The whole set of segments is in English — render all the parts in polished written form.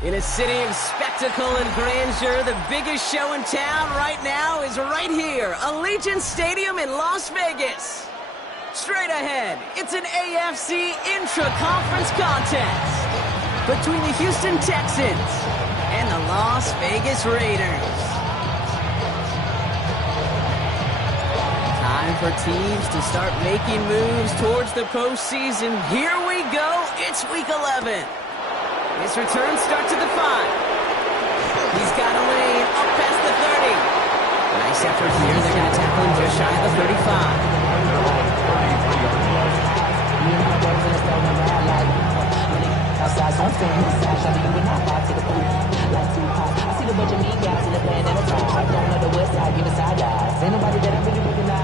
In a city of spectacle and grandeur, the biggest show in town right now is right here, Allegiant Stadium in Las Vegas. Straight ahead, it's an AFC intra-conference contest between the Houston Texans and the Las Vegas Raiders. Time for teams to start making moves towards the postseason. Here we go, it's Week 11. His return starts at the 5. He's got a lane up past the 30. Nice effort here. They're going to tackle him just shy of the 35.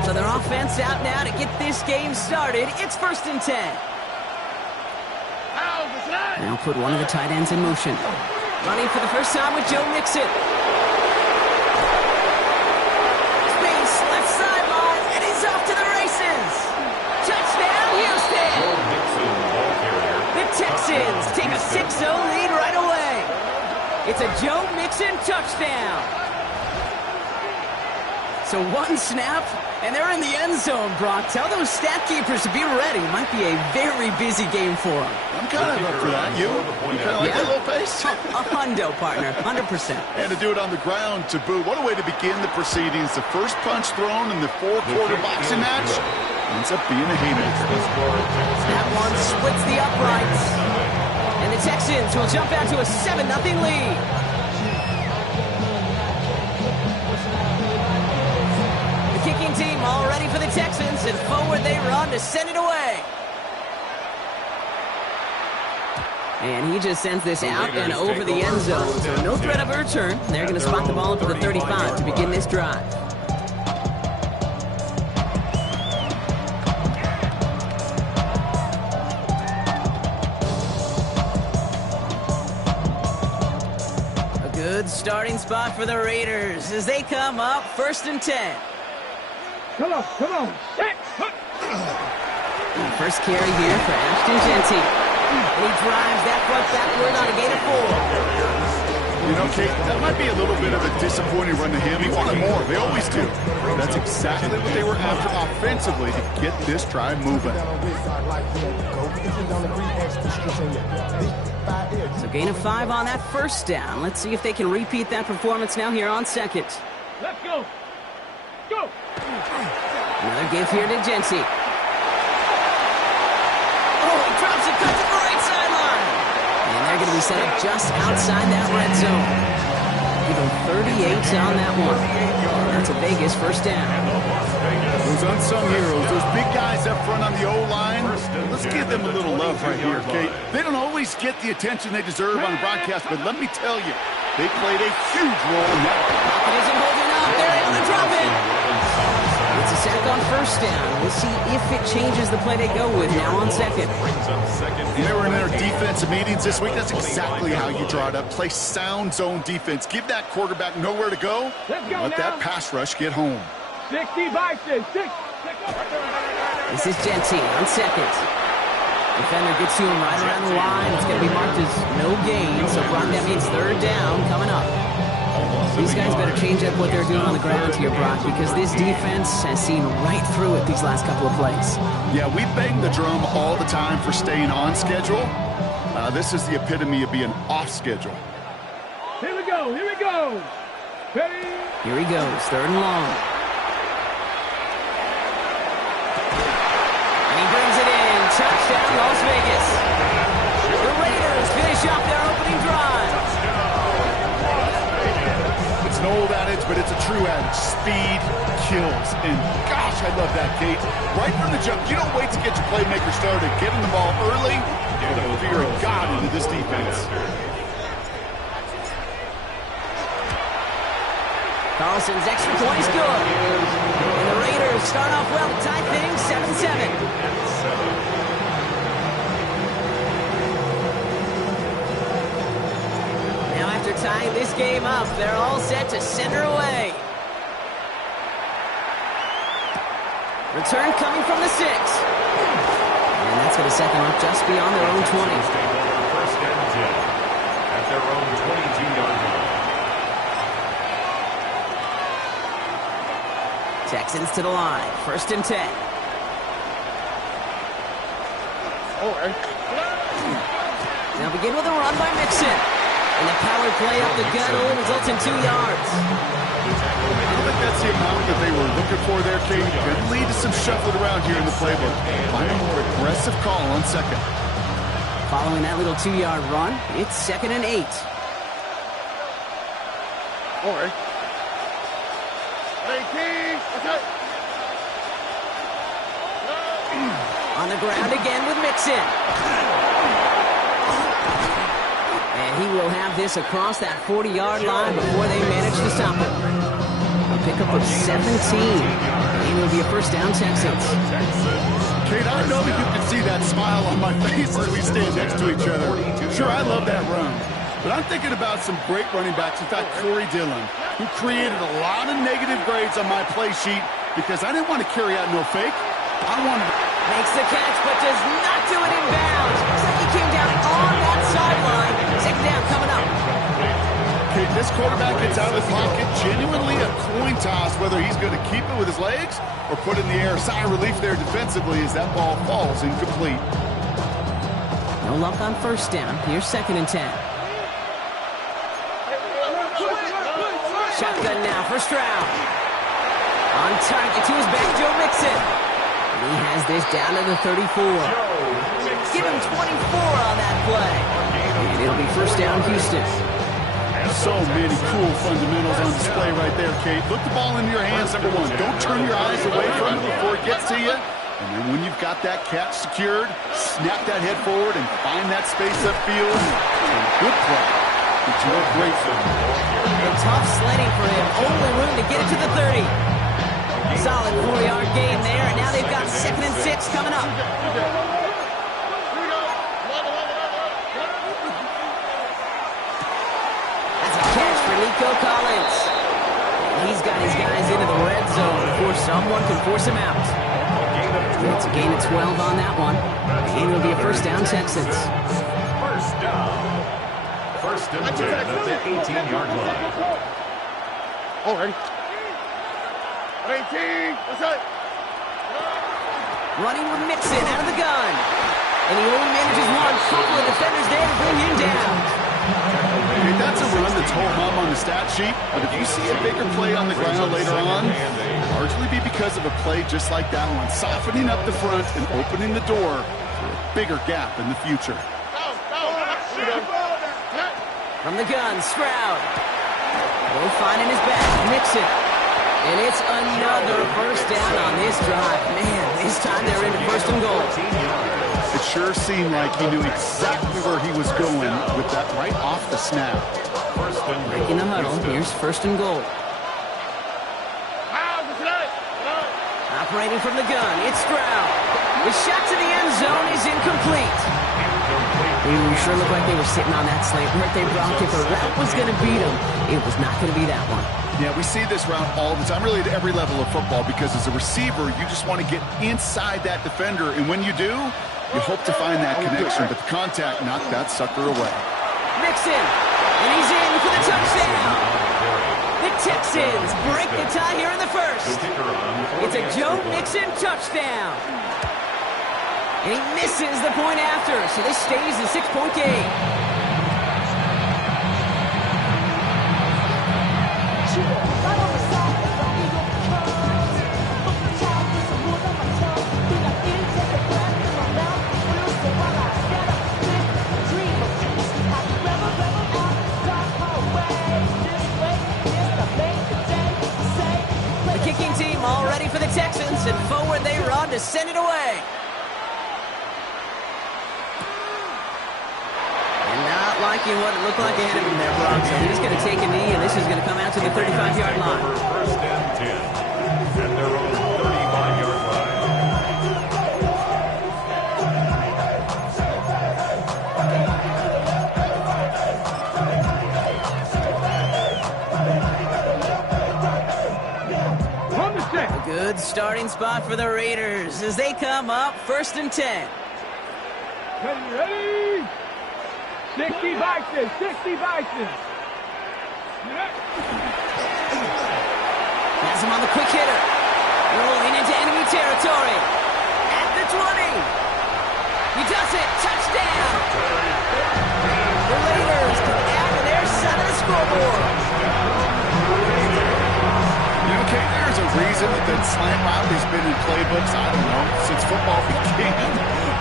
So their offense out now to get this game started. It's 1st and 10. Now put one of the tight ends in motion. Running for the first time with Joe Mixon. Space, left sideline, and he's off to the races. Touchdown, Houston! The Texans take a 6-0 lead right away. It's a Joe Mixon touchdown. So one snap, and they're in the end zone, Brock. Tell those stat keepers to be ready. Might be a very busy game for them. I'm kind of up for that. You kind of like that little pace? A hundo, partner, 100%. And to do it on the ground to boot. What a way to begin the proceedings. The first punch thrown in the 4-quarter boxing match ends up being a haymaker. That one splits the uprights. And the Texans will jump out to a 7-0 lead. Kicking team all ready for the Texans, and forward they run to send it away. And he just sends this out and over the end zone. So no threat of a return. They're going to spot the ball up at the 35 to begin this drive. A good starting spot for the Raiders as they come up 1st and 10. Come on. First carry here for Ashton Genty. And he drives that front backward on a gain of 4. You know, Kate, that might be a little bit of a disappointing run to him. He wanted more. They always do. That's exactly what they were after offensively to get this drive moving. So gain of 5 on that first down. Let's see if they can repeat that performance now here on second. Let's go. Go. Another give here to Genty. Oh, he drops it, cuts it the right sideline. And they're going to be set up just outside that red zone. Give him 38 on that one. That's a Vegas first down. Those unsung heroes, those big guys up front on the O-line, let's give them a little love right here, Kate. They don't always get the attention they deserve on the broadcast, but let me tell you, they played a huge role in that. Pocket isn't holding up. They're able to drop it. It's a sack on first down. We'll see if it changes the play they go with now on second. They were in their defensive meetings this week. That's exactly how you draw it up. Play sound zone defense. Give that quarterback nowhere to go. Let that pass rush get home. 60 Bison. 6. This is Genty on second. Defender gets to him right around the line. It's going to be marked as no gain. So Brock, that means 3rd down coming up. These guys better change up what they're doing on the ground here, Brock, because this defense has seen right through it these last couple of plays. Yeah, we bang the drum all the time for staying on schedule. This is the epitome of being off schedule. Here we go. Ready? Here he goes, 3rd and long. And he brings it in. Touchdown, Las Vegas. The Raiders finish off their opening drive. It's an old adage, but it's a true adage. Speed kills. And gosh, I love that, Kate. Right from the jump, you don't wait to get your playmaker started. Get him the ball early. Put a fear of God into this defense. Carlson's extra point is good. And the Raiders start off well to tie things 7-7. After tying this game up, they're all set to center away. Return coming from the 6. And that's going to set them up just beyond their own 20. First and 10 at their own Texans to the line. 1st and 10. Now begin with a run by Mixon. And the power play up the gut only results in 2 yards. I don't think that's the amount that they were looking for there, Kate. Could lead to some shuffling around here in the playbook. Find a more aggressive call on 2nd. Following that little 2-yard run, it's 2nd and 8. On the ground again with Mixon. And he will have this across that 40-yard line before they manage to stop him. A pickup of 17. And it'll be a 1st down, Texans. Kate, I know you can see that smile on my face as we stand next to each other. Sure, I love that run. But I'm thinking about some great running backs. In fact, Corey Dillon, who created a lot of negative grades on my play sheet because I didn't want to carry out no fake. I wanted to... Makes the catch, but does not do it in bounds. Looks like he came down on that sideline. 2nd down coming up. Okay, this quarterback gets out of the pocket. Genuinely a coin toss whether he's going to keep it with his legs or put it in the air. Sigh of relief there defensively as that ball falls incomplete. No luck on 1st down. Here's 2nd and 10. Shotgun now for Stroud. On target to his back, Joe Mixon. He has this down to the 34. Give him 24 on that play. And it'll be 1st down, Houston. So many cool fundamentals on display right there, Kate. Look the ball into your hands, number 1. Don't turn your eyes away from it before it gets to you. And then when you've got that catch secured, snap that head forward and find that space upfield. Good play. It's real great for him. And tough sledding for him. Only room to get it to the 30. Solid 4-yard gain there, and now they've got 2nd and 6 coming up. That's a catch for Nico Collins. He's got his guys into the red zone before someone can force him out. It's a gain of 12 on that one. And it'll be a 1st down, Texans. 1st down. 1st and 10 at the 18-yard line. All right. 18, what's that? Running with Mixon out of the gun. And he only manages one. Couple of defenders there to bring him down. Hey, that's a run that's ho-hum on the stat sheet, but if you see a bigger play on the ground later on, it'll largely be because of a play just like that one, softening up the front and opening the door for a bigger gap in the future. From the gun, Stroud. Will finding his back, Mixon. And it's another 1st down on this drive. Man, this time they're into 1st and goal. It sure seemed like he knew exactly where he was going with that right off the snap. In the huddle, here's 1st and goal. Operating from the gun, it's Stroud. The shot to the end zone is incomplete. It sure looked like they were sitting on that slant. Weren't they, Brock? If a route was going to beat them, it was not going to be that one. Yeah, we see this route all the time, really at every level of football, because as a receiver, you just want to get inside that defender, and when you do, you hope to find that connection, but the contact knocked that sucker away. Mixon, and he's in for the touchdown. The Texans break the tie here in the 1st. It's a Joe Mixon touchdown. And he misses the point after, so this stays a 6-point game. The kicking team all ready for the Texans, and forward they run to send it away. Liking what it looked like ahead of him there, Brock. So he's going to take a knee, and this is going to come out to the 35-yard line. 1st and 10 at their own 35-yard line. A good starting spot for the Raiders as they come up 1st and 10. Ready? 60 Bison, 60 Bison. Has him on the quick hitter. reason that slant route has been in playbooks, I don't know, since football began.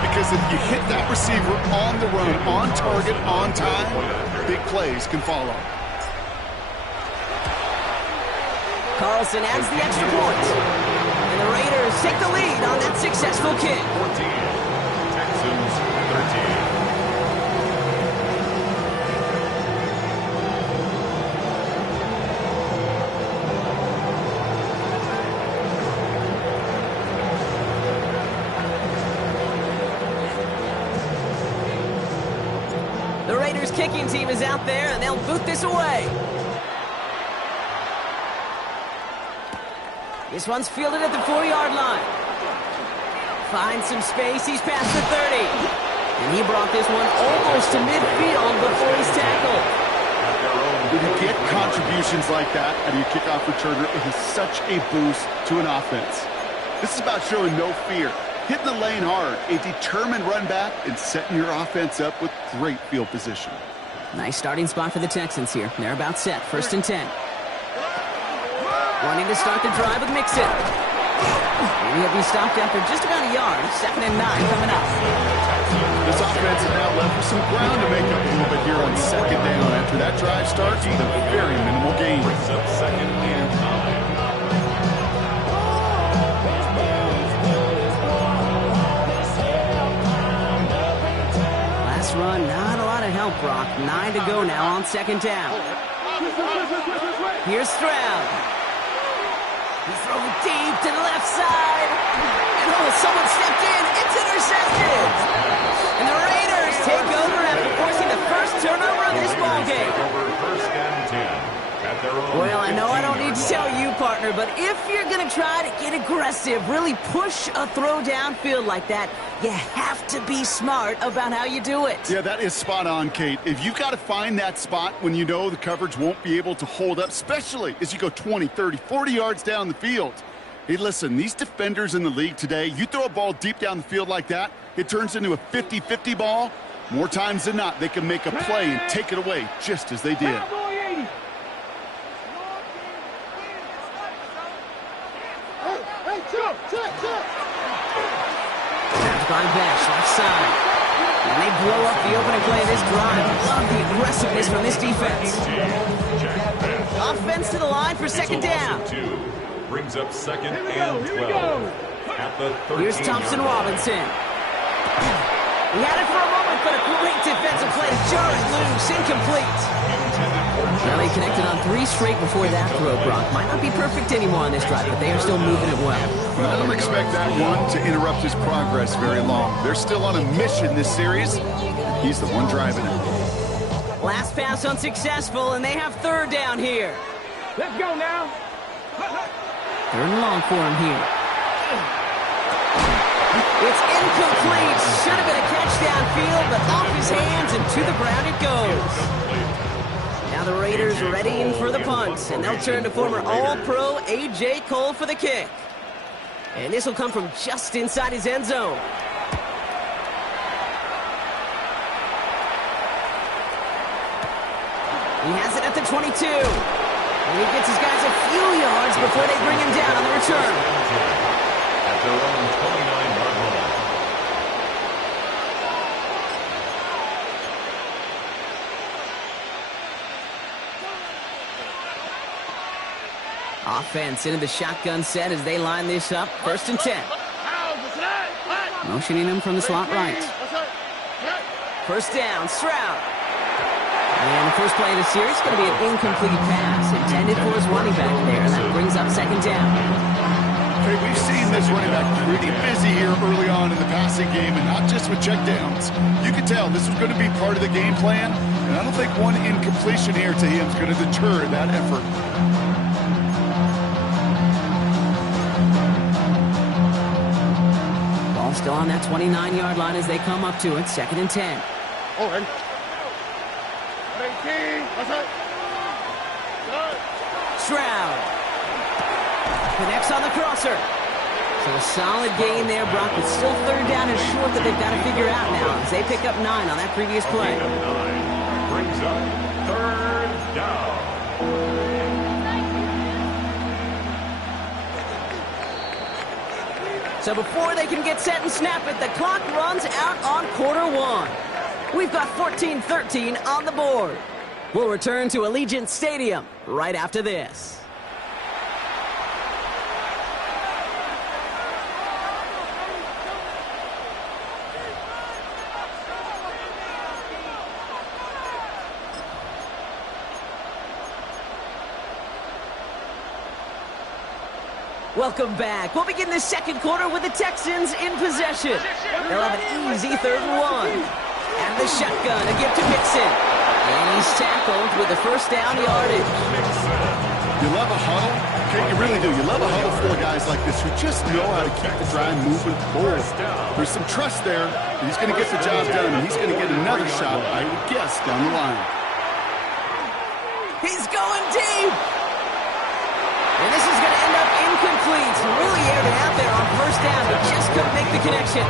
Because if you hit that receiver on the run, on target, on time, big plays can follow. Carlson adds the extra point. And the Raiders take the lead on that successful kick. 14, Texans 13. The Raiders kicking team is out there, and they'll boot this away. This one's fielded at the 4-yard line. Finds some space. He's past the 30. And he brought this one almost to midfield before he's tackled. When you get contributions like that out of your kickoff returner, it is such a boost to an offense. This is about showing no fear, hitting the lane hard, a determined run back, and setting your offense up with great field position. Nice starting spot for the Texans here. They're about set. 1st and 10. Wanting to start the drive with Mixon. And he'll be stopped after just about a yard. 2nd and 9 coming up. This offense is now left with some ground to make up a little bit here on 2nd down after that drive starts with a very minimal gain. Brings up 2nd and 9. Last run, not a lot of help, Brock. 9 to go now on 2nd down. Here's Stroud. He throws deep to the left side. And someone stepped in. It's intercepted. And the Raiders take over after forcing the first turnover of this ballgame. First and 10 at their own. Well, I know I don't need to tell you, partner, but if you're going to try to get aggressive, really push a throw downfield like that, you have to be smart about how you do it. Yeah, that is spot on, Kate. If you've got to find that spot when you know the coverage won't be able to hold up, especially as you go 20, 30, 40 yards down the field. Hey, listen, these defenders in the league today, you throw a ball deep down the field like that, it turns into a 50-50 ball. More times than not, they can make a play and take it away just as they did. By Bash, left side. And they blow up the opening play of this drive. Love the aggressiveness from this defense. Offense to the line for 2nd down. Brings up 2nd and 12. At the 13. Here's Thompson Robinson. He had it for a moment, but a great defensive play to jar it loose. Incomplete. Well, he connected on 3 straight before that throw, Brock. Might not be perfect anymore on this drive, but they are still moving it well. I don't expect that one to interrupt his progress very long. They're still on a mission this series. He's the one driving it. Last pass unsuccessful, and they have 3rd down here. Let's go now. 3rd and long for him here. It's incomplete. Should have been a catch downfield, but off his hands and to the ground it goes. Now the Raiders readying for the punt, and they'll turn to former All-Pro A.J. Cole for the kick. And this will come from just inside his end zone. He has it at the 22. And he gets his guys a few yards before they bring him down on the return. At their own 29-yard line. Offense into the shotgun set as they line this up. 1st and 10. Motioning him from the slot right. 1st down, Stroud. And the first play of the series is going to be an incomplete pass intended for his running back there. And that brings up 2nd down. Okay, we've seen this running back pretty busy here early on in the passing game, and not just with checkdowns. You can tell this was going to be part of the game plan, and I don't think one incompletion here to him is going to deter that effort. Ball still on that 29-yard line as they come up to it. 2nd and 10. Oh, ready. 18. Stroud connects on the crosser. So a solid gain there, Brock, but still 3rd down and short that they've got to figure out now as they pick up 9 on that previous play. 9 brings up 3rd down. So before they can get set and snap it, the clock runs out on quarter one. We've got 14-13 on the board. We'll return to Allegiant Stadium right after this. Welcome back. We'll begin the second quarter with the Texans in possession. They'll have an easy 3rd and 1. And the shotgun, a gift to Mixon. And he's tackled with the first down yardage. You love a huddle? Okay, you really do. You love a huddle full of guys like this who just know how to keep the drive moving forward. There's some trust there. He's going to get the job done, and he's going to get another shot, I would guess, down the line. He's going deep. And this is going to end up incomplete. Really aired it out there on first down, but just couldn't make the connection.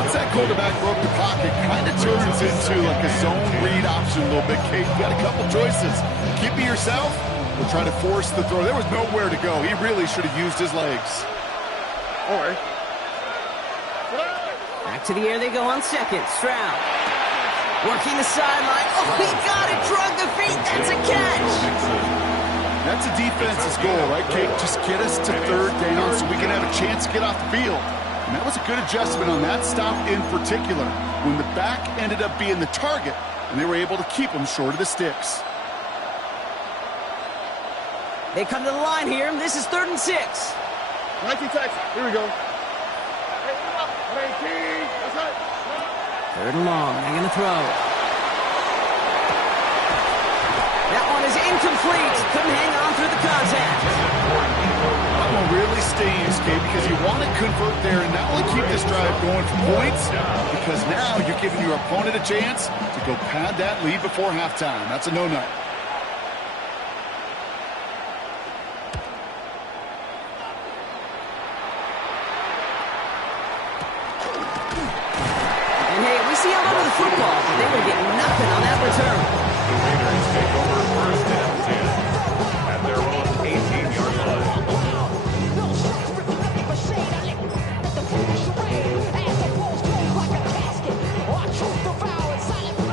Once that quarterback broke the pocket, kind of turns into like a zone read option a little bit. Kate, you got a couple choices. Keep it yourself or try to force the throw. There was nowhere to go. He really should have used his legs. Or back to the air they go on second. Stroud working the sideline. Oh, he got it. Drug the feet. That's a catch. That's a defense's goal, right, Kate? Just get us to 3rd down so we can have a chance to get off the field. And that was a good adjustment on that stop in particular, when the back ended up being the target, and they were able to keep him short of the sticks. They come to the line here. This is 3rd and 6. 19 Texans. Here we go. 18. That's right. 3rd and long. They're going to throw. That one is incomplete. Couldn't hang on through the contact. That one really stings, Kate, because you want to convert there and not only keep this drive going for points, because now you're giving your opponent a chance to go pad that lead before halftime. That's a no-no. And hey, we see a lot of the football, but they were getting nothing on that return. The Raiders take over 1st and 10 at their own 18-yard line.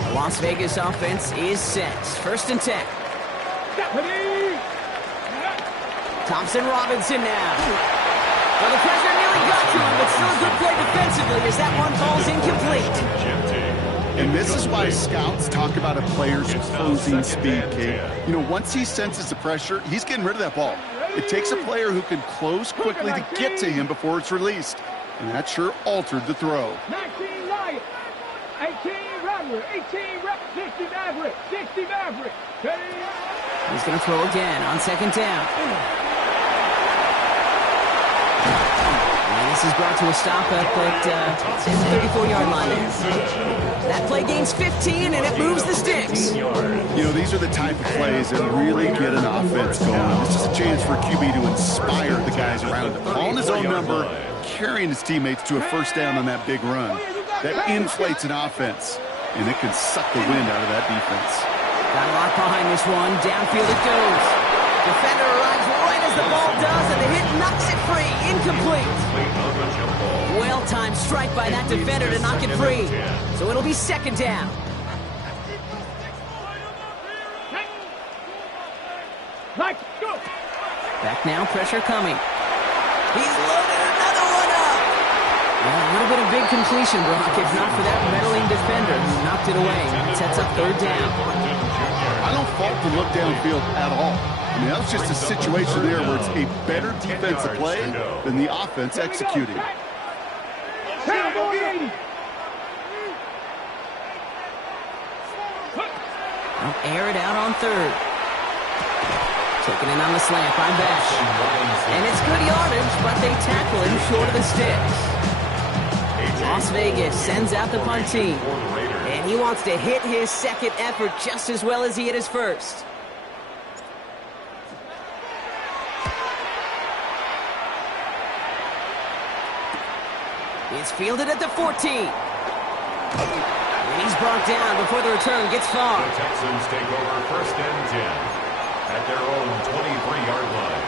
The Las Vegas offense is set. 1st and 10. Thompson Robinson now. Well, the pressure nearly got to him, but still a good play defensively as that one falls incomplete. And this is why scouts talk about a player's closing speed, Kate. You know, once he senses the pressure, he's getting rid of that ball. It takes a player who can close quickly to get to him before it's released. And that sure altered the throw. 19 Lions. 18 Rattler. 18 60 Maverick. 60 Maverick. He's going to throw again on 2nd down. And this is brought to a stop up at the 34-yard line. That play gains 15, and it moves the sticks. You know, these are the type of plays that really get an offense going. This is a chance for QB to inspire the guys around him. Calling his own number, carrying his teammates to a 1st down on that big run. That inflates an offense, and it can suck the wind out of that defense. Got a lot behind this one. Downfield it goes. Defender arrives right as the ball does, and the hit knocks it free. Incomplete. Well-timed strike by that defender to knock it free. So it'll be 2nd down. Back now, pressure coming. He's loaded another one up. Well, a little bit of big completion, Brock, if not for that meddling defender who knocked it away. That sets up 3rd down. I don't fault the look downfield at all. I mean, that was just a situation there where it's a better defensive play than the offense executing. I'll air it out on 3rd. Taking it on the slant by Besh. And it's good yardage, but they tackle him short of the sticks. Las Vegas sends out the punt team. And he wants to hit his 2nd effort just as well as he hit his 1st. It's fielded at the 14. And he's brought down before the return gets far. The Texans take over 1st and 10 at their own 23-yard line.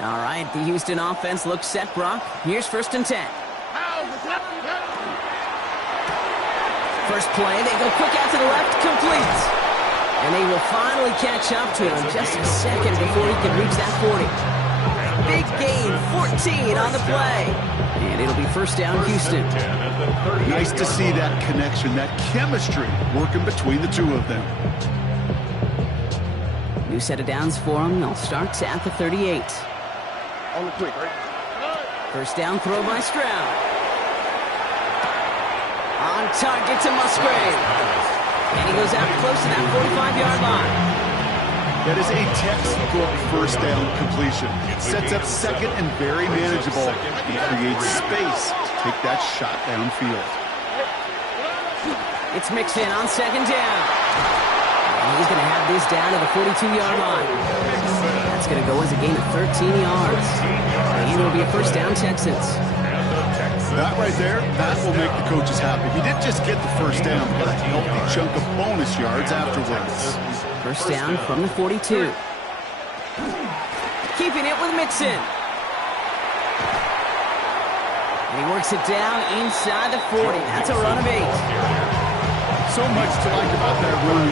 All right, the Houston offense looks set, Brock. Here's 1st and 10. First play, they go quick out to the left, complete. And they will finally catch up to him just a second before he can reach that 40. Big gain, 14 on the play. And it'll be 1st down, Houston. Nice to see that connection, that chemistry working between the two of them. New set of downs for him. They'll start at the 38. On the quick, right? 1st down throw by Stroud. On target to Musgrave. And he goes out close to that 45-yard line. That is a textbook 1st down completion. Sets up 2nd and very manageable. He creates space to take that shot downfield. It's Mixon on 2nd down. And he's going to have this down to the 42-yard line. That's going to go as a gain of 13 yards. And it'll be a 1st down, Texans. That right there, that will make the coaches happy. He didn't just get the 1st down, but a healthy chunk of bonus yards afterwards. 1st down from the 42. Keeping it with Mixon. And he works it down inside the 40. That's a run of 8. So much to like about that run,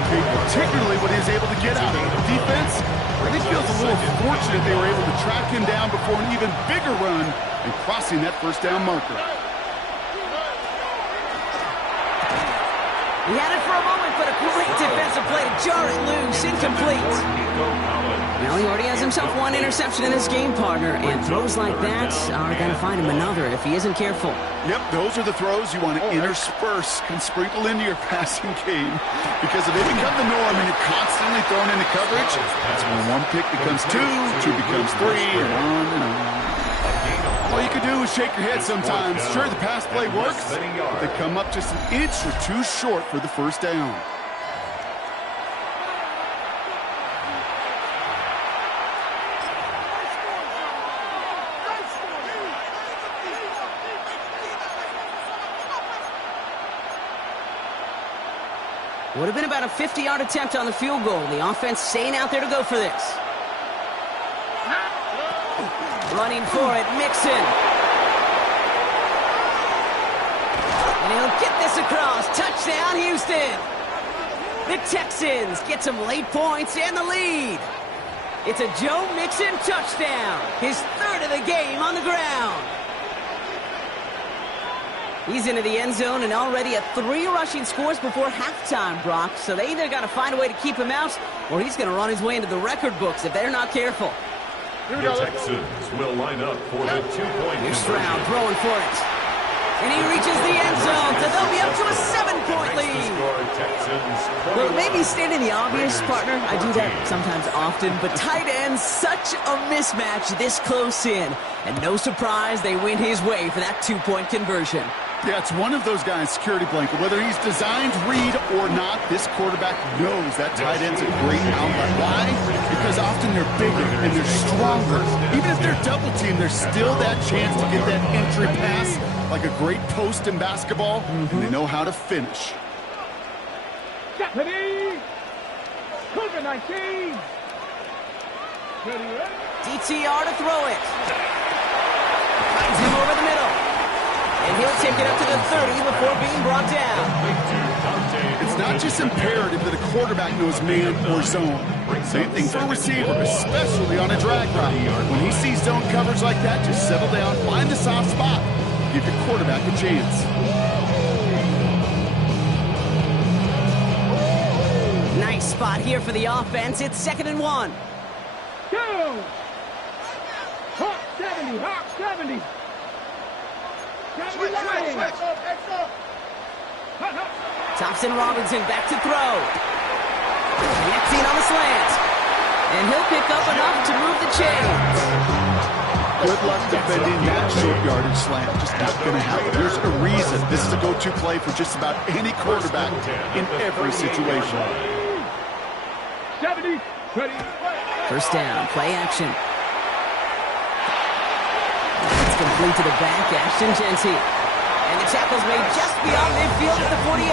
particularly what he was able to get out of it. The defense, I think, feels a little fortunate they were able to track him down before an even bigger run and crossing that 1st down marker. He had it for a moment, but a great defensive play to jar it loose, incomplete. Well, he already has himself one interception in this game, partner, and throws like that are going to find him another if he isn't careful. Yep, those are the throws you want to intersperse and sprinkle into your passing game, because if they become the norm and you're constantly thrown into coverage, that's when 1 pick becomes 2, 2 becomes 3, and on and on. All you can do is shake your head sometimes. Sure, the pass play works, but they come up just an inch or 2 short for the 1st down. Would have been about a 50-yard attempt on the field goal. The offense staying out there to go for this. Running for it, Mixon. And he'll get this across. Touchdown, Houston. The Texans get some late points and the lead. It's a Joe Mixon touchdown. His 3rd of the game on the ground. He's into the end zone and already at 3 rushing scores before halftime, Brock. So they either got to find a way to keep him out or he's going to run his way into the record books if they're not careful. The Texans will line up for the 2-point Here's Stroud throwing for it. And he reaches the end zone, so they'll be up to a 7-point lead. Well, maybe stating the obvious, partner. I do that sometimes often, but tight ends, such a mismatch this close in. And no surprise, they win his way for that 2-point conversion. Yeah, it's one of those guys' security blanket. Whether he's designed read or not, this quarterback knows that tight end's a great outlet. Why? Because often they're bigger and they're stronger. Even if they're double teamed, there's still that chance to get that entry pass like a great post in basketball, and they know how to finish. Deputy! COVID-19! DTR to throw it. Finds him over the middle. And he'll take it up to the 30 before being brought down. It's not just imperative that a quarterback knows man or zone. Same thing for a receiver, especially on a drag route. When he sees zone coverage like that, just settle down, find the soft spot, give your quarterback a chance. Nice spot here for the offense. It's 2nd and 1. Go! Hawk 70, Hawk 70. Thompson Robinson back to throw. Connecting on the slant. And he'll pick up enough to move the chains. Good luck defending that short yardage slant. Just not going to happen. There's a reason this is a go-to play for just about any quarterback in every situation. 70, ready. 1st down, play action. It's complete to the back, Ashton Genty. And the tackle's made just beyond midfield at the 48.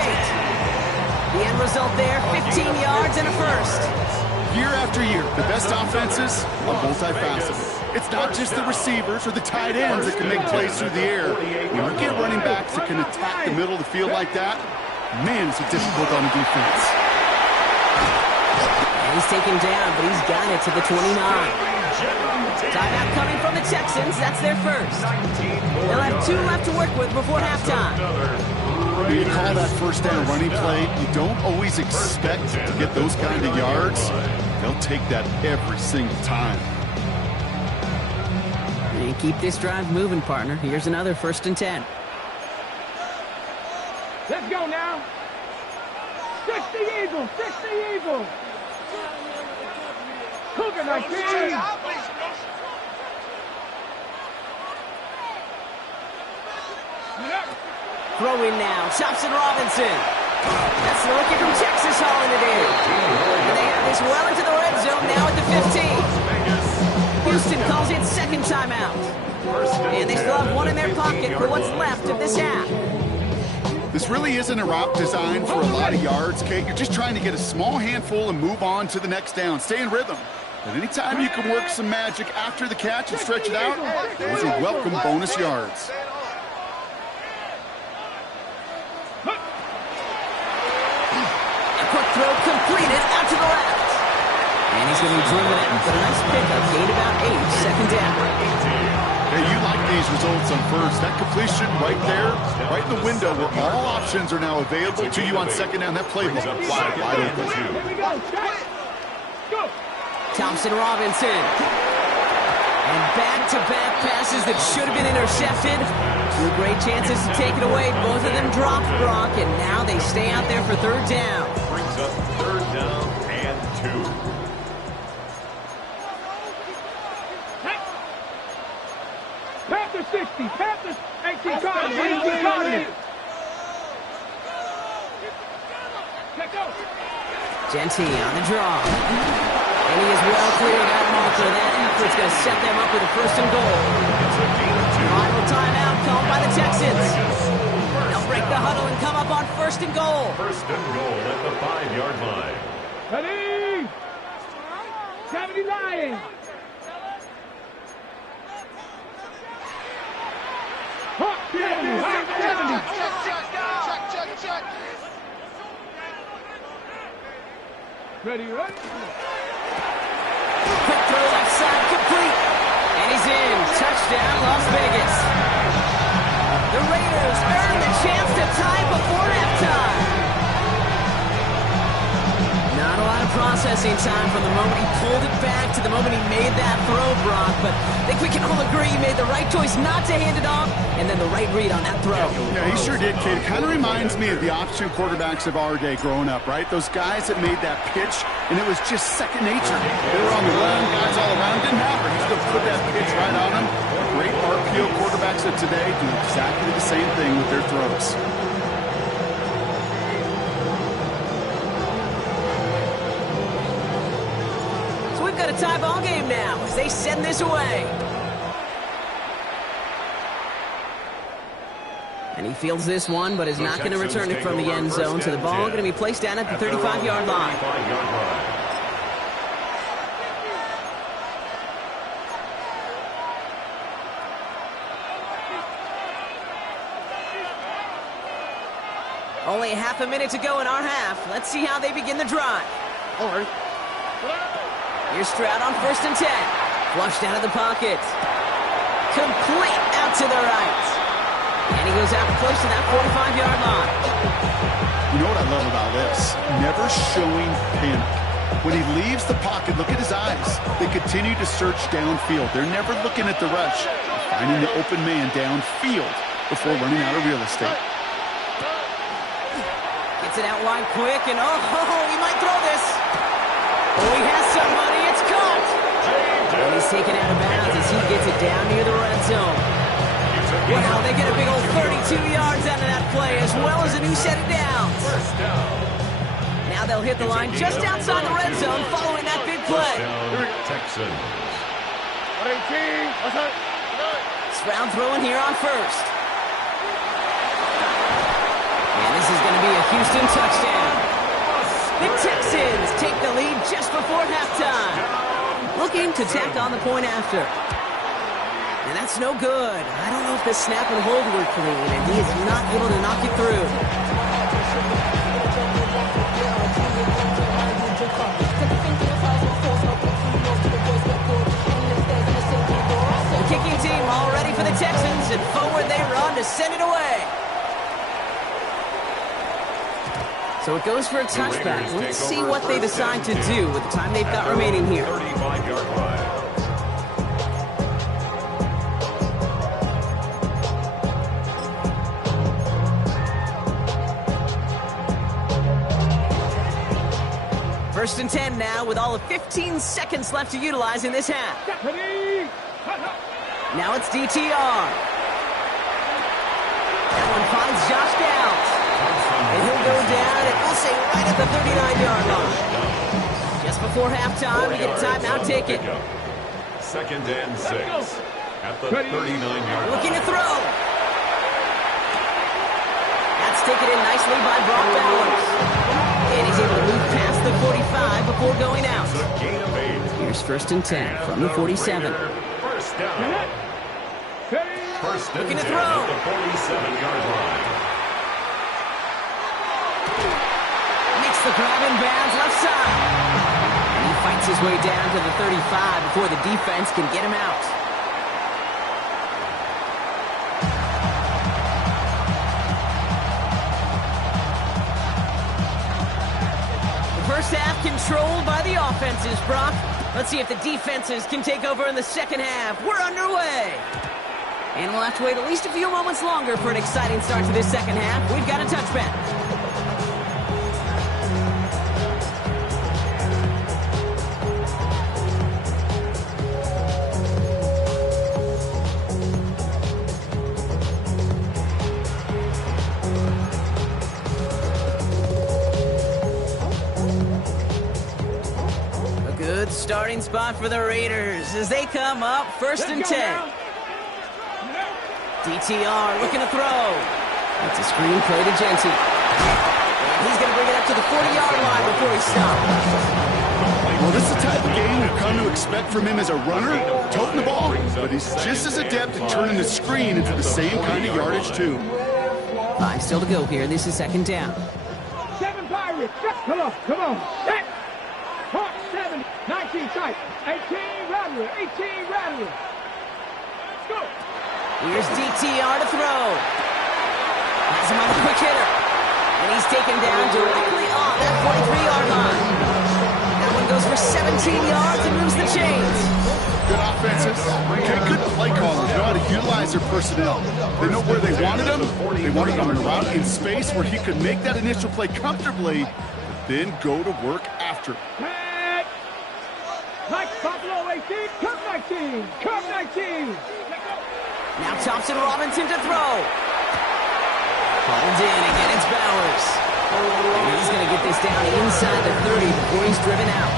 The end result there, 15 yards and a 1st. Year after year, the best offenses are multifaceted. It's not just the receivers or the tight ends that can make plays through the air. When you get running backs that can attack the middle of the field like that, man, is it difficult on the defense. And he's taken down, but he's got it to the 29. Timeout coming from the Texans. That's their first. They'll have 2 left to work with before halftime. When you call that first down running play, you don't always expect to get those kind of yards. They'll take that every single time. And keep this drive moving, partner. Here's another 1st and 10. Let's go now. 60 Eagles, 60 Eagles. Cougar 19. Throwing now, Thompson Robinson. That's the rookie from Texas hauling it in. And they have this well into the red zone now at the 15. Houston calls it 2nd timeout. And they still have 1 in their pocket for what's left of this half. This really isn't a route designed for a lot of yards, Kate. You're just trying to get a small handful and move on to the next down. Stay in rhythm. And anytime you can work some magic after the catch and stretch it out, those are welcome bonus yards. A quick throw completed out to the left. And he's going to be driven in with a nice pickup. Gain about 8, 2nd down. Hey, you like these results on first. That completion right there, right in the window where all options are now available to you on 2nd down. That play was wide open. Here we go. Go. Thompson Robinson. And back-to-back passes that should have been intercepted. 2 great chances to take it away. Both of them dropped, Brock, and now they stay out there for 3rd down. Brings up 3rd down and 2. Panthers 60. Panthers 18 Cardinals. 18 Cardinals. Genty on the draw. And he is well clear of that marker. That effort's going to set them up with a 1st and goal. Final timeout called by the Texans. They'll break the huddle and come up on 1st and goal. 1st and goal at the 5-yard line. Ready? 70 Lions. Hawk 70. Hawk 70. Check. Ready? Quick throw left side, complete. And he's in. Touchdown, Las Vegas. The Raiders earn the chance to tie before halftime. Not a lot of processing time from the moment he pulled it back to the moment he made that throw, Brock. But I think we can all agree he made the right choice not to hand it off, and then the right read on that throw. Yeah, he sure did, kid. It kind of reminds me of the option quarterbacks of our day growing up, right? Those guys that made that pitch, and it was just second nature. They were on the run, guys all around. Didn't matter. He still put that pitch right on them. Great RPO quarterbacks of today do exactly the same thing with their throws. We've got a tie ball game now as they send this away. And he fields this one, but is not going to return it from the end zone. So the ball going to be placed down at the 35-yard line. Only half a minute to go in our half. Let's see how they begin the drive. All right. Here's Stroud on 1st and 10. Flushed out of the pocket. Complete out to the right. And he goes out close to that 45-yard line. You know what I love about this? Never showing panic. When he leaves the pocket, look at his eyes. They continue to search downfield. They're never looking at the rush. Finding the open man downfield before running out of real estate. Gets it out wide quick, and he might throw this. Oh, he has somebody. It's caught. And he's taken out of bounds as he gets it down near the red zone. Wow, they get a big old 32 yards out of that play, as well as a new set of downs. Now they'll hit the line just outside the red zone following that big play. Texans. Stroud throwing here on 1st. And this is going to be a Houston touchdown. The Texans take the lead just before halftime. looking to tack on the point after. And that's no good. I don't know if the snap and hold were clean, and he is not able to knock it through. The kicking team all ready for the Texans, and forward they run to send it away. So it goes for a touchback. Let's see what they decide to do with the time they've got remaining here. 35-yard line. First and 10 now with all of 15 seconds left to utilize in this half. Now it's DTR. That one finds Josh Downs. And he'll go down, and we'll say right at the 39-yard line. Just before halftime, we get a timeout ticket. Second and 6 at the 39-yard line. Looking to throw. That's taken in nicely by Brock Bowers. And he's able to move past the 45 before going out. Here's first and 10 from the 47. First down. First and 10 Looking to throw. at the 47-yard line. Makes the grab and bounds left side. And he fights his way down to the 35 before the defense can get him out. First half controlled by the offenses, Brock. Let's see if the defenses can take over in the second half. We're underway. And we'll have to wait at least a few moments longer for an exciting start to this second half. We've got a touchback. Starting spot for the Raiders as they come up first and 10. DTR looking to throw. That's a screen play to Genty. And he's going to bring it up to the 40-yard line before he stops. Well, this is the type of game we've come to expect from him as a runner, toting the ball, but he's just as adept at turning the screen into the same kind of yardage, too. 5 still to go here. This is second down. 7 Pirates. Come on. Set. Hawk 7. 19 tight. 18 Rattler. 18 Rattler. Let's go. Here's DTR to throw. Has him on the quick hitter. And he's taken down directly on that 43-yard line. That one goes for 17 yards and moves the chains. Good offenses. Okay, good play callers. Know how to utilize their personnel. They know where they wanted him. They wanted him around in space where he could make that initial play comfortably, but then go to work after. Like Buffalo 18, come 19, come 19. Now Thompson Robinson to throw. Called in, again it's Bowers. And he's going to get this down inside the 30 before he's driven out.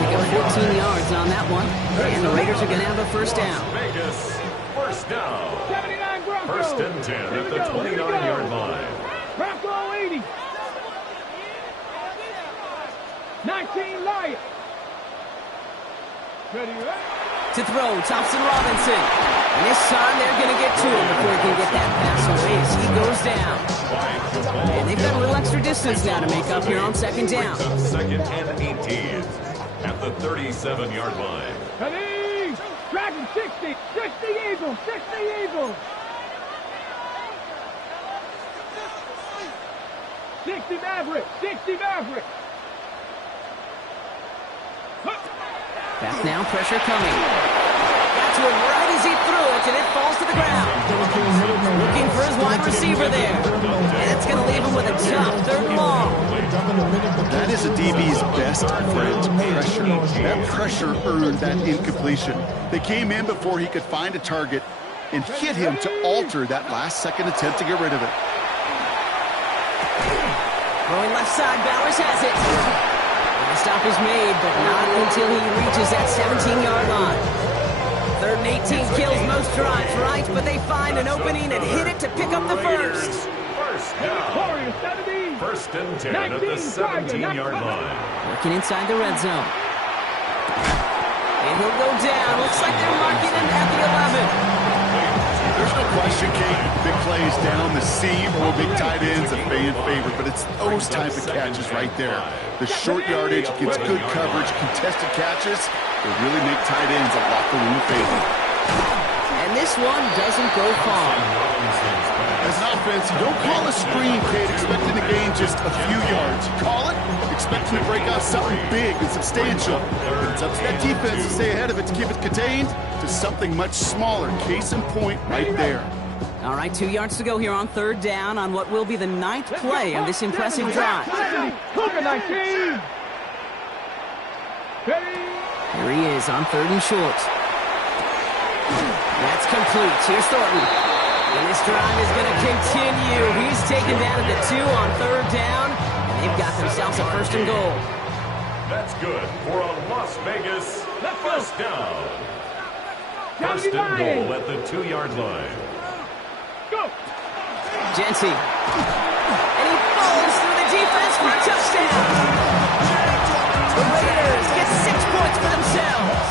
They got 14 yards on that one. And the Raiders are going to have a first down. Vegas, first down. 79 Broncos. First and 10 at the 29-yard line. Bronco 80. 19 Lions. Ready, right? To throw, Thompson Robinson. And this time they're going to get to him before he can get that pass away as he goes down. And they've got a little extra distance now to make up here on second down. Second and 18 at the 37-yard line. Ready? Dragon 60. 60 Eagles. 60 Eagles. 60 Maverick. 60 Maverick. Back now, pressure coming. Got to him right as he threw it, and it falls to the ground. Looking for his wide receiver there. And it's going to leave him with a tough third and long. That is a DB's best friend, pressure. That pressure earned that incompletion. They came in before he could find a target and hit him to alter that last-second attempt to get rid of it. Throwing left side, Bowers has it. The stop is made, but not until he reaches that 17-yard line. Third and 18 kills most drives, right? But they find an opening and hit it to pick up the first. First down. First and 10 at the 17-yard line. Working inside the red zone. And he'll go down. Looks like they're marking him at the 11. There's no question, Kate, big plays down the seam or big tight ends, a fan favorite, but it's those type of catches right there. The short yardage gets good coverage, contested catches, they really make tight ends a locker room favorite. And this one doesn't go far. As an offense, you don't call a screen, Kate, expecting to gain just a few yards. You call it, expecting to break out something big and substantial. But it's up to that defense to stay ahead of it, to keep it contained to something much smaller. Case in point right there. All right, 2 yards to go here on third down on what will be the 9th play of this impressive drive. Cover 19. Here he is on 3rd and short. That's complete. Here's Thornton. And this drive is going to continue. He's taken down at the 2 on 3rd down. And they've got themselves a 1st and goal. That's good for a Las Vegas 1st down. 1st and goal at the 2-yard line. Go. Jency. And he falls through the defense for a touchdown. The Raiders get 6 points for themselves.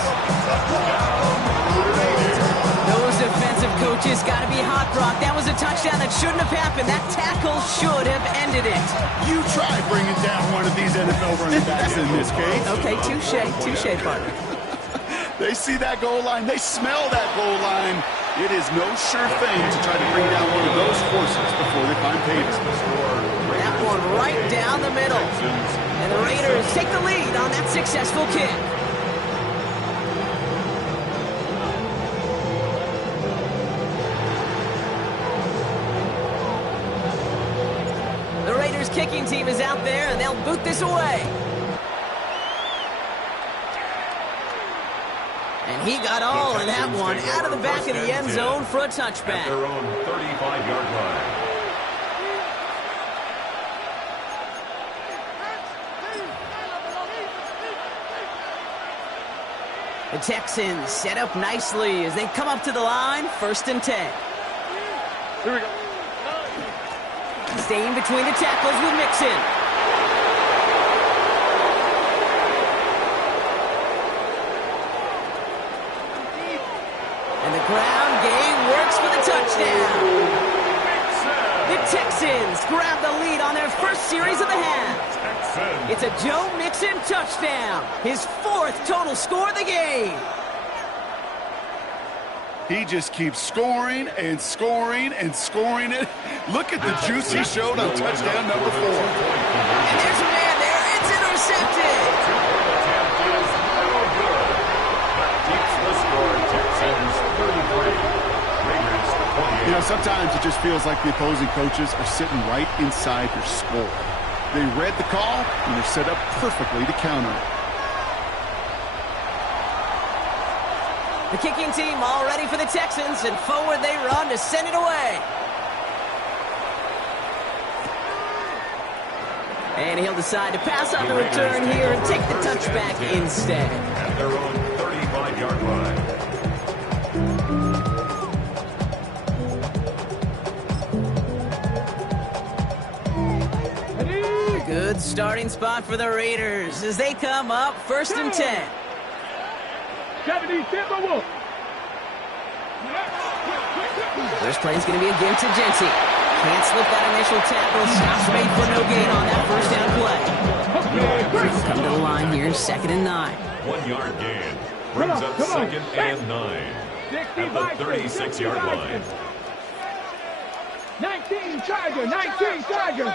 Those defensive coaches got to be hot, Brock. That was a touchdown that shouldn't have happened. That tackle should have ended it. You try bringing down one of these NFL running backs in this case. Okay, touche, partner. They see that goal line. They smell that goal line. It is no sure thing to try to bring down one of those forces before they find payment. That one right down the middle. And the Raiders take the lead on that successful kick. The Raiders kicking team is out there, and they'll boot this away. And he got all of that one out of the back of the end zone for a touchback. At their own 35-yard line. The Texans set up nicely as they come up to the line, 1st and 10. Here we go. Staying between the tackles with Mixon. And the ground game works for the touchdown. The Texans grab the lead on their first series of the half. It's a Joe Mixon touchdown. His 4th total score of the game. He just keeps scoring and scoring and scoring it. Look at the juice he showed on touchdown number 4. And there's a man there. It's intercepted. You know, sometimes it just feels like the opposing coaches are sitting right inside your score. They read the call, and they're set up perfectly to counter it. The kicking team all ready for the Texans, and forward they run to send it away. And he'll decide to pass on the return here and take the touchback instead. At their own 35-yard line. A good starting spot for the Raiders as they come up 1st and 10. 70 Timberwolves. First play is going to be again to Jency. Can't slip that initial tackle. Stops made for no gain on that 1st down play. Come to the line here, 2nd and 9. 1-yard gain. Brings up 2nd and 9. At the 36-yard line. 19 Charger, 19 Charger.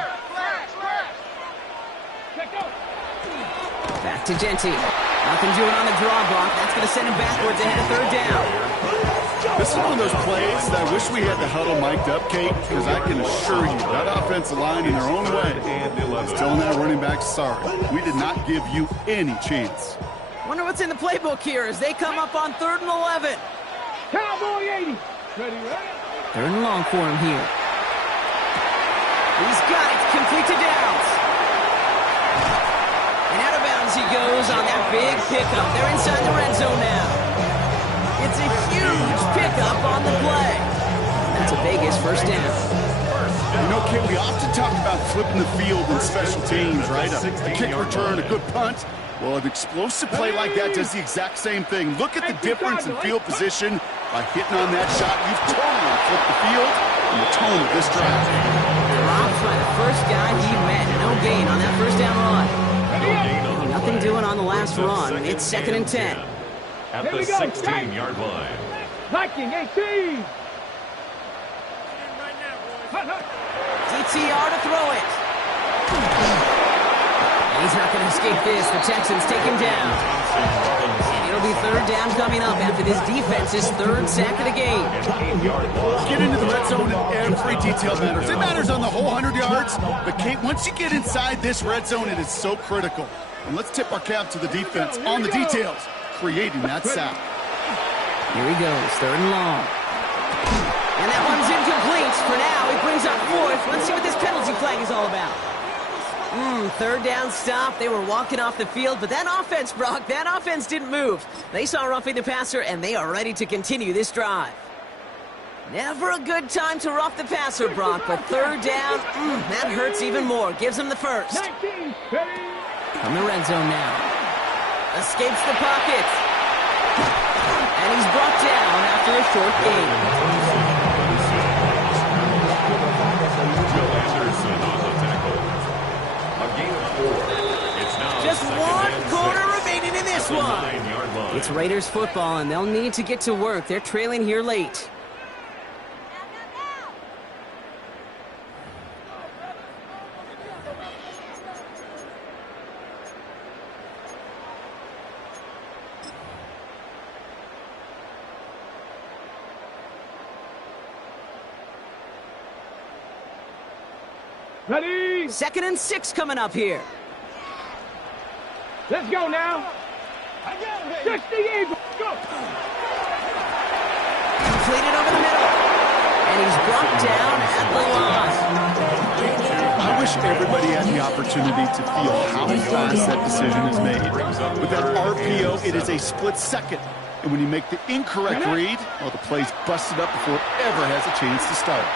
Back to Jency. Nothing doing on the draw block. That's going to send him backwards ahead of 3rd down. This is one of those plays that I wish we had the huddle mic'd up, Kate, because I can assure you that offensive line in their own way is telling that running back, sorry, we did not give you any chance. Wonder what's in the playbook here as they come up on 3rd and 11. Cowboy 80. Ready? 3rd and long for him here. He's got it. Complete to Downs. And out of bounds he goes on that big pickup. They're inside the red zone now. It's a huge pickup on the play. That's a Vegas 1st down. You know, Kate, we often talk about flipping the field in special teams, right? A kick return, a good punt. Well, an explosive play like that does the exact same thing. Look at the difference in field position. By hitting on that shot, you've totally flipped the field and the tone of this drive. Dropped by the first guy he met. No gain on that first down run. Nothing doing on the last run. It's 2nd and 10. At the 16-yard line. Viking 18. DTR to throw it. He's not going to escape this. The Texans take him down. And it'll be 3rd down coming up after this defense's 3rd sack of the game. Get into the red zone and every detail matters. It matters on the whole 100 yards. But, Kate, once you get inside this red zone, it is so critical. And let's tip our cap to the defense on the details, creating that sack. Here he goes, 3rd and long. And that one's incomplete. For now, he brings up 4th. Let's see what this penalty flag is all about. 3rd down stop. They were walking off the field, but that offense, Brock, that offense didn't move. They saw roughing the passer, and they are ready to continue this drive. Never a good time to rough the passer, Brock, but 3rd down, that hurts even more. Gives him the first. From the red zone now. Escapes the pocket. And he's brought down after a short gain. Just 1 quarter remaining in this one. It's Raiders football, and they'll need to get to work. They're trailing here late. Ready? 2nd and 6 coming up here. Let's go now. 60 Eagles. Go. Completed over the middle. And he's brought down at the line. I wish everybody had the opportunity to feel how fast that decision is made. With that RPO, it is a split second. And when you make the incorrect read, well, the play's busted up before it ever has a chance to start.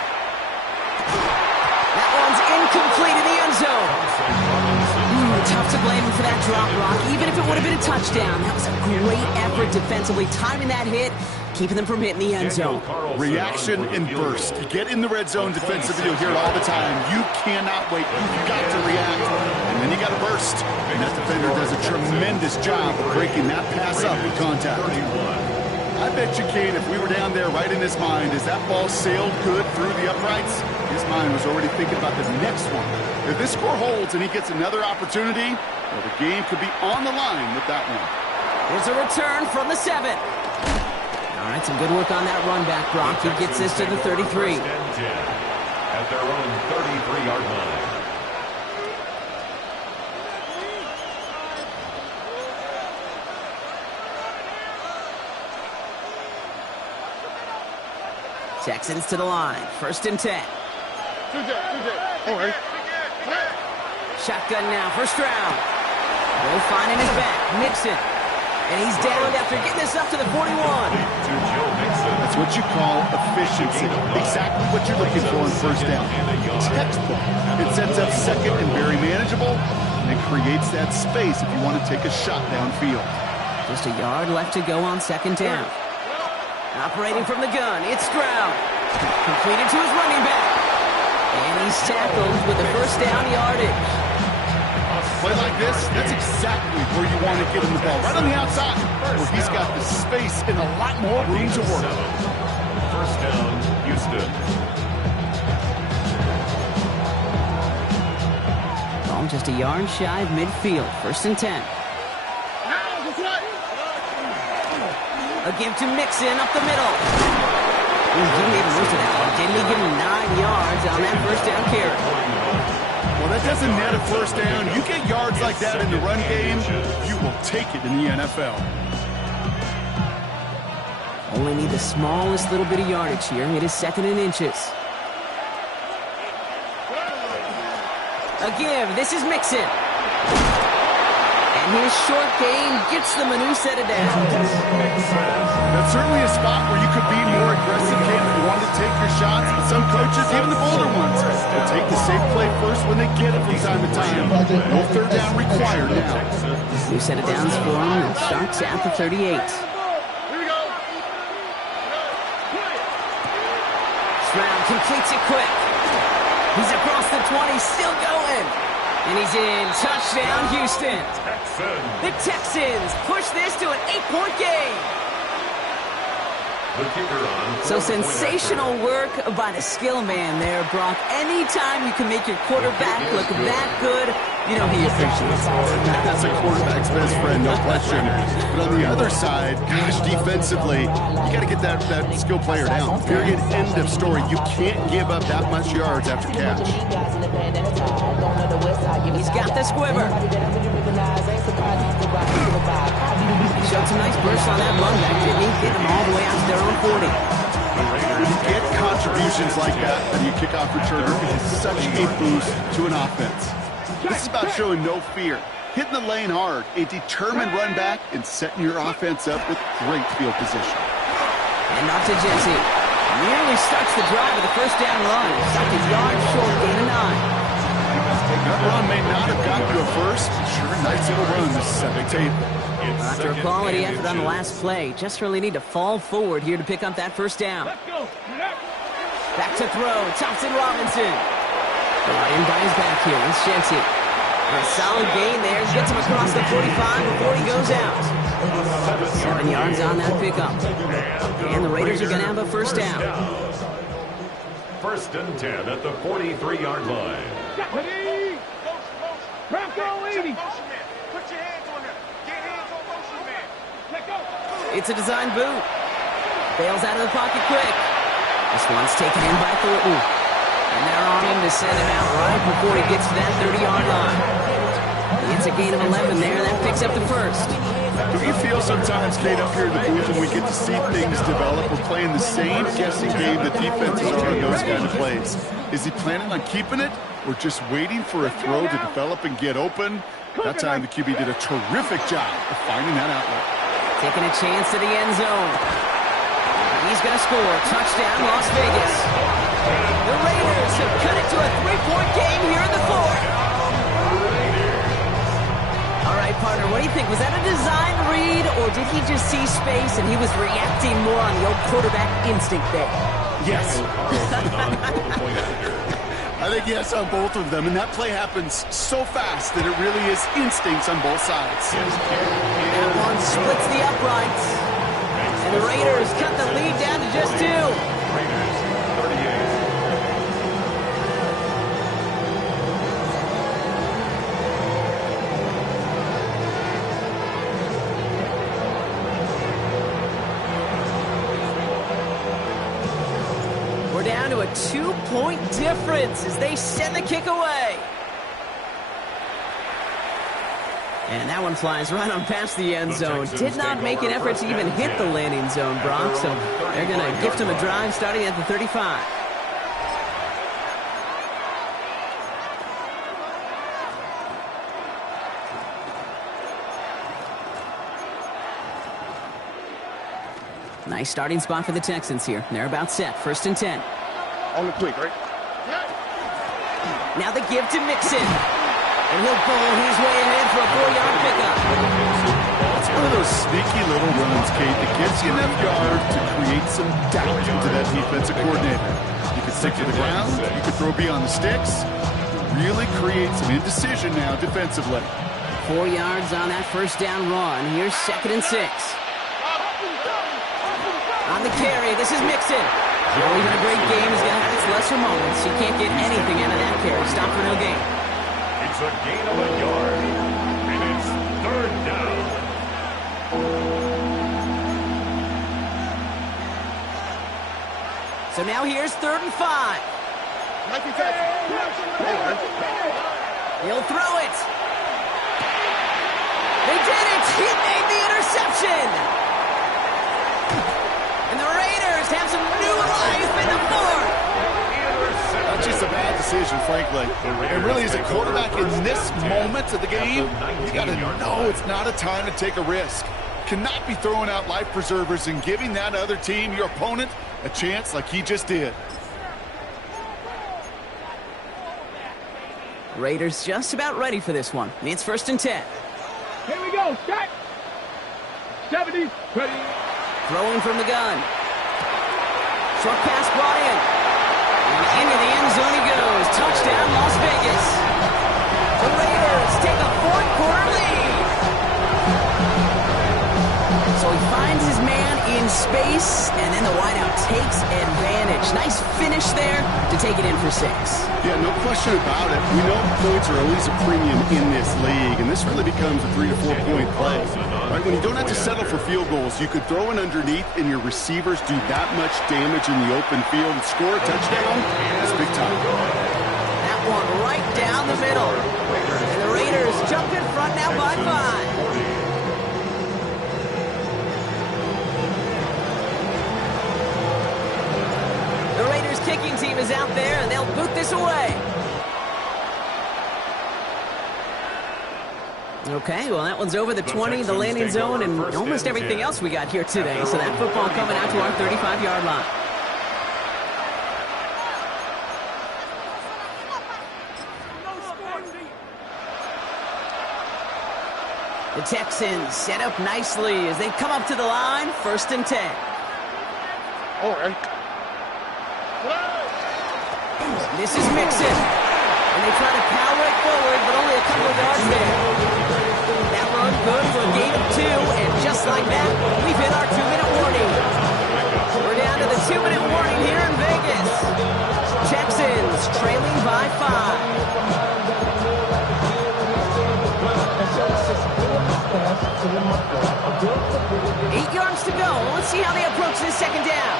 That one's incomplete in the end zone. Tough to blame him for that drop, Rock. Even if it would have been a touchdown, that was a great effort defensively, timing that hit, keeping them from hitting the end zone. Reaction and burst. You get in the red zone defensively, you'll hear it all the time. You cannot wait. You've got to react. And then you got to burst. And that defender does a tremendous job of breaking that pass up with contact. I bet you, Kane, if we were down there right in his mind, as that ball sailed good through the uprights, his mind was already thinking about the next one. If this score holds and he gets another opportunity, well, the game could be on the line with that one. Here's a return from the 7. All right, some good work on that run back, Brock. He gets this to the 33. At their own 33-yard line. Texans to the line. 1st and 10. Shotgun now, 1st round. Will finding his back. Mixon. And he's down after getting this up to the 41. That's what you call efficiency. Exactly what you're looking for in 1st down. Textbook. It sets up 2nd and very manageable, and it creates that space if you want to take a shot downfield. Just a yard left to go on 2nd down. Operating from the gun, it's Stroud. Completed to his running back. And he's tackled with the 1st down yardage. Play like this, that's exactly where you want to get him the ball. Right on the outside, where he's got the space and a lot more room to work. 1st down, Houston. Ball just a yard shy of midfield. 1st and 10. A give to Mixon up the middle. He's getting even worse than that one. Didn't he give him 9 yards on that 1st down carry? Well, that doesn't net a 1st down. You get yards like that in the run game, you will take it in the NFL. Only need the smallest little bit of yardage here. It is 2nd and inches. A give. This is Mixon. And his short game gets them a new set of downs. That's certainly a spot where you could be more aggressive, Kate, if you want to take your shots. But some coaches, even the bolder ones, will take the safe play first when they get it from time to time. No third down required now. New set of downs for him. It starts at the 38. Stroud completes it quick. He's across the 20, still going. And he's in. Touchdown, Houston. The Texans push this to an 8-point game. So sensational work by the skill man there, Brock. Anytime you can make your quarterback look that good, you know he appreciates it. That's a quarterback's best friend, no question. But on the other side, gosh, defensively, you got to get that skill player down. Period. End of story. You can't give up that much yards after catch. He's got the squiver. He showed some nice bursts on that run back, didn't he? Get them all the way out to their own 40. When you get contributions like that and you kick off returner, it is such a boost to an offense. This is about showing no fear, hitting the lane hard, a determined run back, and setting your offense up with great field position. And off to Jesse. Nearly starts the drive with a first down run. Stopped a yard short, gain of 9. That run may not have gotten you a first. Sure, nice little run to set the table. After a quality effort on the last play, just really need to fall forward here to pick up that first down. Back to throw, Thompson Robinson. Brought in by his back here, it's Shenty. A solid gain there, gets him across the 45 before he goes out. 7 yards on that pickup. And the Raiders are going to have a first down. First and 10 at the 43-yard line. It's a design boot. Bails out of the pocket quick. This one's taken in by Thornton. And they're on him to send him out right before he gets to that 30-yard line. It's a gain of 11 there. That picks up the first. Do you feel sometimes, Kate, up here in the booth when we get to see things develop, we're playing the same guessing game that defenses are on those kind of plays? Is he planning on keeping it or just waiting for a throw to develop and get open? That time the QB did a terrific job of finding that outlet. Taking a chance to the end zone. He's going to score. Touchdown, Las Vegas. The Raiders have cut it to a 3-point game here in the fourth. All right, partner, what do you think? Was that a design read, or did he just see space and he was reacting more on the old quarterback instinct there? Yes. I think yes on both of them, and that play happens so fast that it really is instincts on both sides. That one splits the uprights, and the Raiders cut the lead down to just 2. Raiders 38. Down to a 2-point difference as they send the kick away. And that one flies right on past the end zone. Did not make an effort to even hit the landing zone, Brock, so they're going to gift him a drive starting at the 35. Nice starting spot for the Texans here. They're about set. First and 10. On the quick, right? Now the give to Mixon. And he'll pull his way ahead for a 4-yard pickup. It's one of those sneaky little runs, Kate, that gets you enough yards to create some doubt into that defensive coordinator. You can stick to the ground. You can throw beyond the sticks. Really create some indecision now defensively. 4 yards on that first down run. Here's 2nd and 6. On the carry, this is Mixon. Well, even a great game is going to have its lesser moments. You can't get anything out of that carry. Stop for no gain. It's a gain of a yard, and it's 3rd down. So now here's 3rd and 5. He'll throw it. They did it. He made the interception. And the Raiders have some new life in the fourth. Not just a bad decision, frankly. And really, as a quarterback in this moment of the game, you got to know it's not a time to take a risk. Cannot be throwing out life preservers and giving that other team, your opponent, a chance like he just did. Raiders just about ready for this one. It's 1st and 10. Here we go, Scott. 70, ready. Throwing from the gun. Short pass brought in. And into the end zone he goes. Touchdown, Las Vegas. The Raiders take a 4th quarter lead. So he finds his man in space, and then the wideout takes advantage. Nice finish there to take it in for 6. Yeah, no question about it. We know points are always a premium in this league, and this really becomes a 3 to 4 point play. Right? When you don't have to settle for field goals, you could throw it underneath, and your receivers do that much damage in the open field and score a touchdown. That's big time. That one right down the middle. And the Raiders jump in front now by 5. The Raiders kicking team is out there, and they'll boot this away. Okay, well, that one's over the 20, the landing zone, and almost everything else we got here today. So that football coming out to our 35-yard line. The Texans set up nicely as they come up to the line, 1st and 10. All right. This is Mixon. And they try to power it forward, but only a couple of yards there. That run good for a gain of 2, and just like that, we've hit our 2-minute warning. We're down to the 2-minute warning here in Vegas. Texans trailing by 5. 8 yards to go. Let's see how they approach this 2nd down.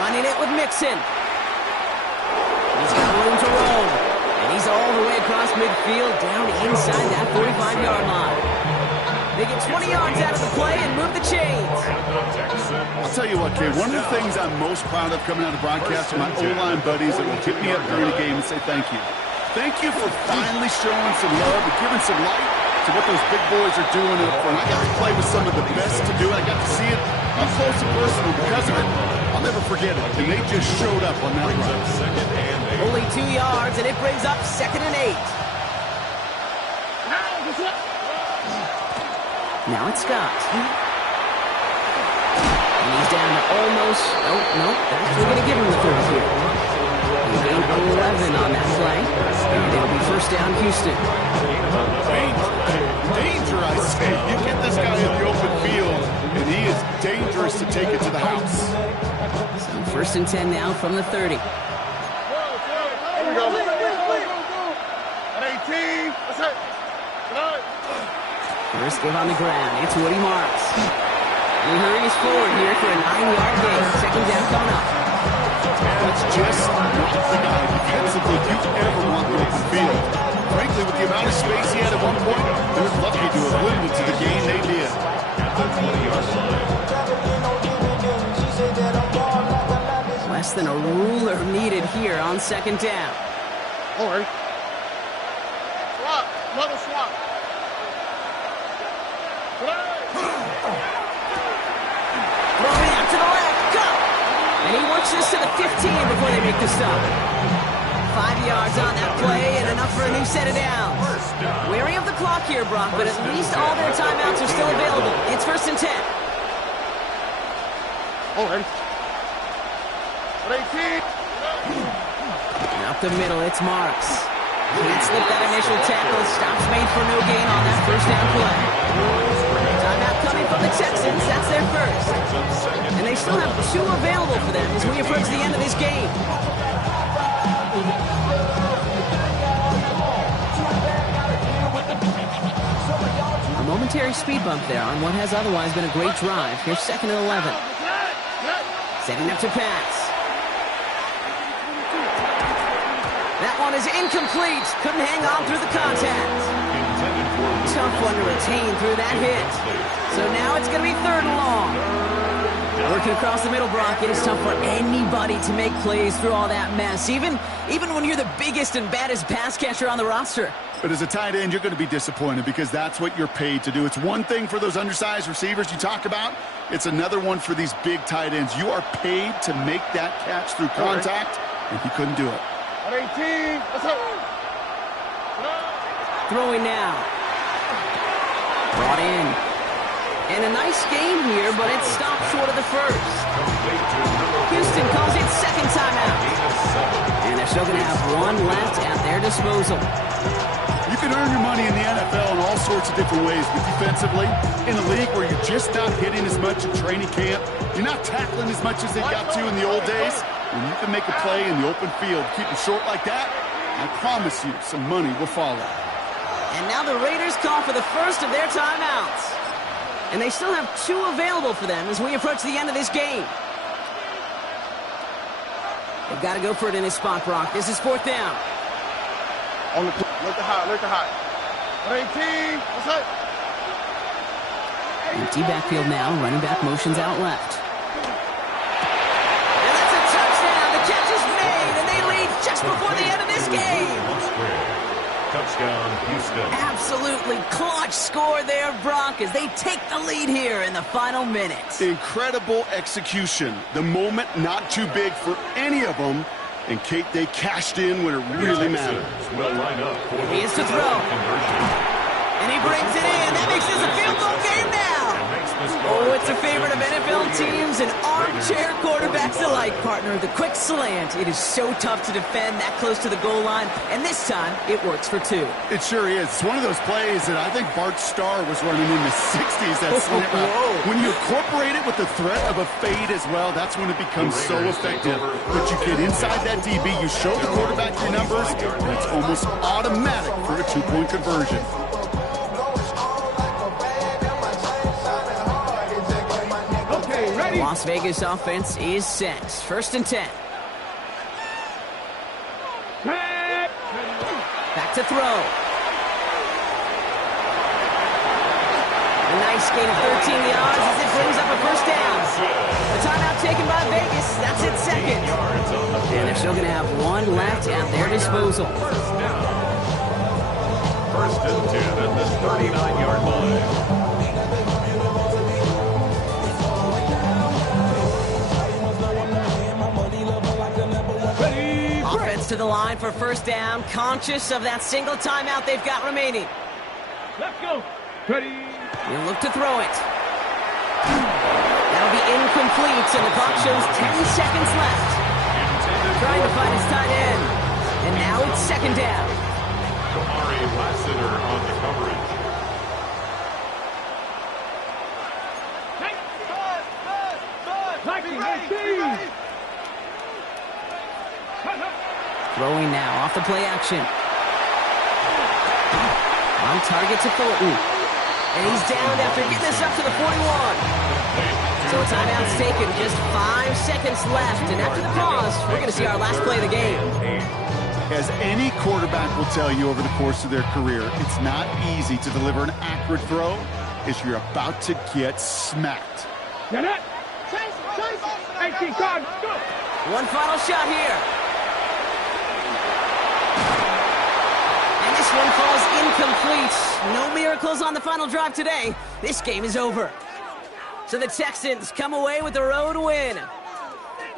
Running it with Mixon. He's got room to roam. And he's all the way across midfield, down inside that 45-yard line. They get 20 yards out of the play and move the chains. I'll tell you what, Kay, one of the things I'm most proud of coming out of broadcast are my O-line buddies that will hit me up during the game and say thank you. Thank you for finally showing some love and giving some light to what those big boys are doing up front. I got to play with some of the best to do it. I got to see it up close and personal. Because of it, I'll never forget it. And they just showed up on that run. Only 2 yards, and it brings up 2nd and 8. Now it's Scott. And he's down to almost... Oh, no, they're actually going to give him the 30 here. He gained 11 on that play. And it'll be 1st down, Houston. Danger, I say. You get this guy in the open field, and he is dangerous to take it to the house. So 1st and 10 now from the 30. Here we go. At 18. That's it. First give on the ground. It's Woody Marks. And he hurries forward here for a 9-yard gain. 2nd down coming up. That's just not the guy defensively you ever want in the field. Frankly, with the amount of space he had at one point, they're lucky to have limited to the game they did. Less than a ruler needed here on 2nd down. All right. Swap. Another swap. Throwing out to the left. Go! And he works this to the 15 before they make the stop. 5 yards on that play and enough for a new set of downs. Wary of the clock here, Brock, but at least all their timeouts are still available. It's 1st and 10. All right. At 18. Up the middle, it's Marks. Can't slip that initial tackle. Stops made for no gain on that 1st down play. Timeout coming from the Texans. That's their first. And they still have 2 available for them as we approach the end of this game. A momentary speed bump there on what has otherwise been a great drive. Here's 2nd and 11. Setting up to pass. That one is incomplete. Couldn't hang on through the contact. Tough one to retain through that hit. So now it's going to be 3rd and long. Working across the middle, Brock, it is tough for anybody to make plays through all that mess, even when you're the biggest and baddest pass catcher on the roster. But as a tight end, you're going to be disappointed because that's what you're paid to do. It's one thing for those undersized receivers you talk about. It's another one for these big tight ends. You are paid to make that catch through contact, and he couldn't do it. 18, let's go. Throwing now. Brought in. And a nice game here, but it stopped short of the first. Houston calls it second timeout. And they're still going to have one left at their disposal. You can earn your money in the NFL in all sorts of different ways, but defensively, in a league where you're just not hitting as much in training camp, you're not tackling as much as they got to in the old days, when you can make a play in the open field, keep it short like that, I promise you some money will follow. And now the Raiders call for the first of their timeouts. And they still have 2 available for them as we approach the end of this game. They've got to go for it in this spot, Brock. This is 4th down. On the look the high. 18, let's go. Empty backfield now. Running back motions out left. And that's a touchdown. The catch is made, and they lead just before the end of this game. Touchdown, Houston. Absolutely clutch score there, Brock, as they take the lead here in the final minutes. Incredible execution. The moment not too big for any of them. And, Kate, they cashed in when it really mattered. Will line up for He is to throw. And he brings it in. That makes this a field goal game now. Oh, it's a favorite of NFL teams and armchair quarterbacks alike, partner. The quick slant. It is so tough to defend that close to the goal line. And this time, it works for 2. It sure is. It's one of those plays that I think Bart Starr was running in the 60s, that slant route. When you incorporate it with the threat of a fade as well, that's when it becomes so effective. But you get inside that DB, you show the quarterback your numbers, and it's almost automatic for a 2-point conversion. Las Vegas offense is set. 1st and 10. Back to throw. A nice gain of 13 yards as it brings up a 1st down. The timeout taken by Vegas. That's its 2nd. And they're still going to have 1 left at their disposal. 1st and 10 at the 39-yard line. To the line for 1st down, conscious of that single timeout they've got remaining. Let's go. Ready. He'll look to throw it. That'll be incomplete, and the clock shows 10 seconds left. Trying to find his tight end. And now it's 2nd down. Kamari Lassiter on the coverage. Throwing now off the play action. On target to Fulton. And he's down after getting this up to the 41. So a timeout's taken. Just 5 seconds left. And after the pause, we're going to see our last play of the game. As any quarterback will tell you over the course of their career, it's not easy to deliver an accurate throw as you're about to get smacked. Get it. Chase. 18 cards. Go. One final shot here. And this one falls incomplete. No miracles on the final drive today. This game is over. So the Texans come away with the road win.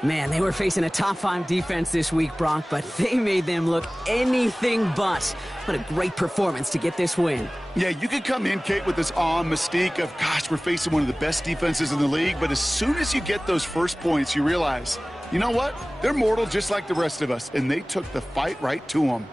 Man, they were facing a top 5 defense this week, Brock, but they made them look anything but. What a great performance to get this win. Yeah, you could come in, Kate, with this awe and mystique of, gosh, we're facing one of the best defenses in the league, but as soon as you get those first points, you realize, you know what? They're mortal just like the rest of us, and they took the fight right to them.